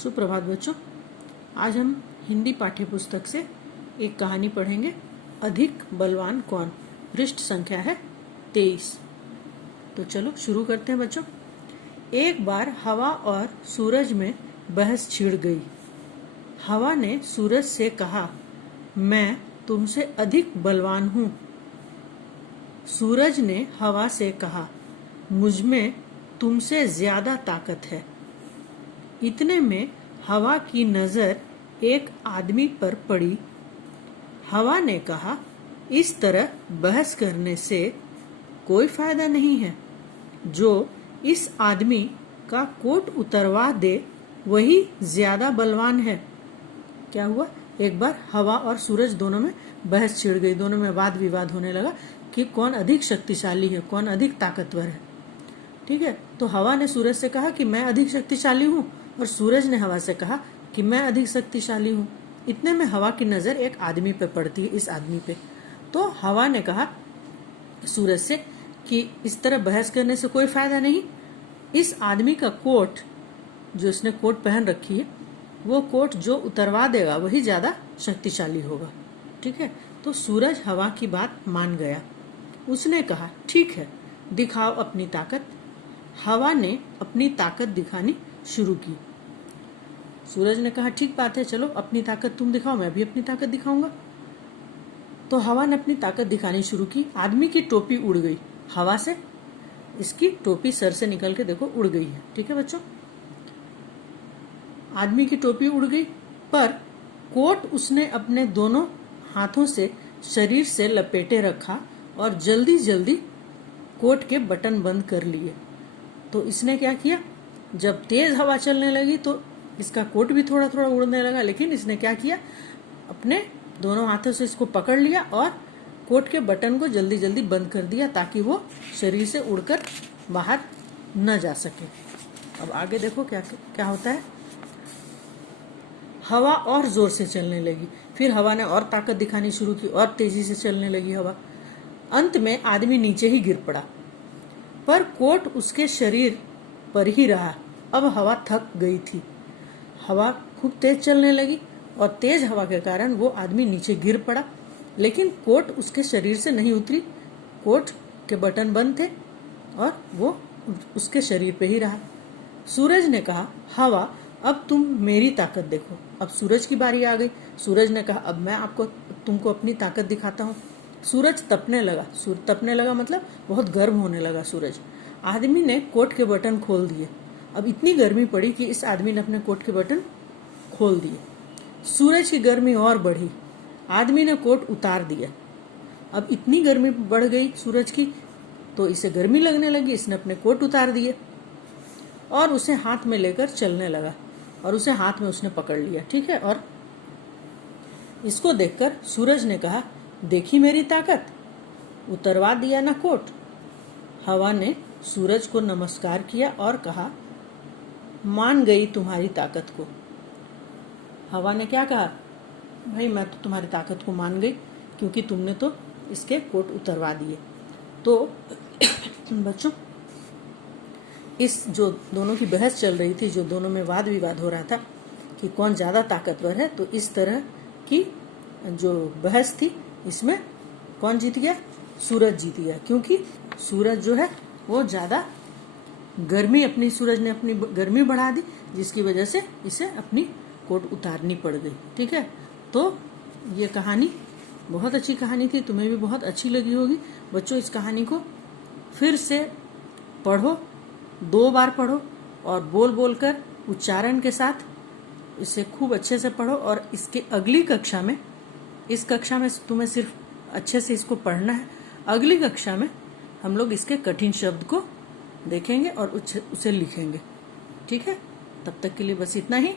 सुप्रभात बच्चों, आज हम हिंदी पाठ्य पुस्तक से एक कहानी पढ़ेंगे। अधिक बलवान कौन। पृष्ठ संख्या है 23। तो चलो शुरू करते हैं बच्चों। एक बार हवा और सूरज में बहस छिड़ गई। हवा ने सूरज से कहा, मैं तुमसे अधिक बलवान हूँ। सूरज ने हवा से कहा, मुझमें तुमसे ज्यादा ताकत है। इतने में हवा की नजर एक आदमी पर पड़ी। हवा ने कहा, इस तरह बहस करने से कोई फायदा नहीं है। जो इस आदमी का कोट उतरवा दे वही ज्यादा बलवान है। क्या हुआ? एक बार हवा और सूरज दोनों में बहस छिड़ गई। दोनों में वाद विवाद होने लगा कि कौन अधिक शक्तिशाली है, कौन अधिक ताकतवर है। ठीक है, तो हवा ने सूरज से कहा कि मैं अधिक शक्तिशाली हूँ और सूरज ने हवा से कहा कि मैं अधिक शक्तिशाली हूँ। इतने में हवा की नजर एक आदमी पे पड़ती है, इस आदमी पे। तो हवा ने कहा सूरज से कि इस तरह बहस करने से कोई फायदा नहीं। इस आदमी का कोट, जो इसने कोट पहन रखी है, वो कोट जो उतरवा देगा वही ज्यादा शक्तिशाली होगा। ठीक है, तो सूरज हवा की बात मान गया। उसने कहा, ठीक है, दिखाओ अपनी ताकत। हवा ने अपनी ताकत दिखानी शुरू की। सूरज ने कहा, ठीक बात है, चलो अपनी ताकत तुम दिखाओ, मैं भी अपनी ताकत दिखाऊंगा। तो हवा ने अपनी ताकत दिखानी शुरू की। आदमी की टोपी उड़ गई हवा से। इसकी टोपी सर से निकल के देखो उड़ गई है। ठीक है बच्चों, आदमी की टोपी उड़ गई, पर कोट उसने अपने दोनों हाथों से शरीर से लपेटे रखा और जल्दी जल्दी कोट के बटन बंद कर लिए। तो इसने क्या किया, जब तेज हवा चलने लगी तो इसका कोट भी थोड़ा थोड़ा उड़ने लगा, लेकिन इसने क्या किया, अपने दोनों हाथों से इसको पकड़ लिया और कोट के बटन को जल्दी जल्दी बंद कर दिया ताकि वो शरीर से उड़कर बाहर न जा सके। अब आगे देखो क्या क्या होता है। हवा और जोर से चलने लगी। फिर हवा ने और ताकत दिखानी शुरू की और तेजी से चलने लगी हवा। अंत में आदमी नीचे ही गिर पड़ा, पर कोट उसके शरीर पर ही रहा। अब हवा थक गई थी। हवा खूब तेज चलने लगी और तेज हवा के कारण वो आदमी नीचे गिर पड़ा, लेकिन कोट उसके शरीर से नहीं उतरी। कोट के बटन बंद थे और वो उसके शरीर पे ही रहा। सूरज ने कहा, हवा, अब तुम मेरी ताकत देखो। अब सूरज की बारी आ गई। सूरज ने कहा, अब मैं तुमको अपनी ताकत दिखाता हूँ। सूरज तपने लगा। तपने लगा मतलब बहुत गर्म होने लगा सूरज। आदमी ने कोट के बटन खोल दिए। अब इतनी गर्मी पड़ी कि इस आदमी ने अपने कोट के बटन खोल दिए। सूरज की गर्मी और बढ़ी। आदमी ने कोट उतार दिया। अब इतनी गर्मी बढ़ गई सूरज की, तो इसे गर्मी लगने लगी। इसने अपने कोट उतार दिए और उसे हाथ में लेकर चलने लगा और उसे हाथ में उसने पकड़ लिया। ठीक है, और इसको देखकर सूरज ने कहा, देखी मेरी ताकत, उतरवा दिया ना कोट। हवा ने सूरज को नमस्कार किया और कहा, मान गई तुम्हारी ताकत को। हवा ने क्या कहा, भाई मैं तो तुम्हारी ताकत को मान गई क्योंकि तुमने तो इसके कोट उतरवा दिए। तो बच्चों, इस जो दोनों की बहस चल रही थी, जो दोनों में वाद विवाद हो रहा था कि कौन ज्यादा ताकतवर है, तो इस तरह की जो बहस थी इसमें कौन जीत गया? सूरज जीत गया, क्योंकि सूरज जो है वो ज्यादा गर्मी सूरज ने अपनी गर्मी बढ़ा दी, जिसकी वजह से इसे अपनी कोट उतारनी पड़ गई। ठीक है, तो ये कहानी बहुत अच्छी कहानी थी, तुम्हें भी बहुत अच्छी लगी होगी। बच्चों, इस कहानी को फिर से पढ़ो, 2 बार पढ़ो और बोल बोल कर उच्चारण के साथ इसे खूब अच्छे से पढ़ो। और इसके अगली कक्षा में, इस कक्षा में तुम्हें सिर्फ अच्छे से इसको पढ़ना है। अगली कक्षा में हम लोग इसके कठिन शब्द को देखेंगे और उसे लिखेंगे। ठीक है, तब तक के लिए बस इतना ही।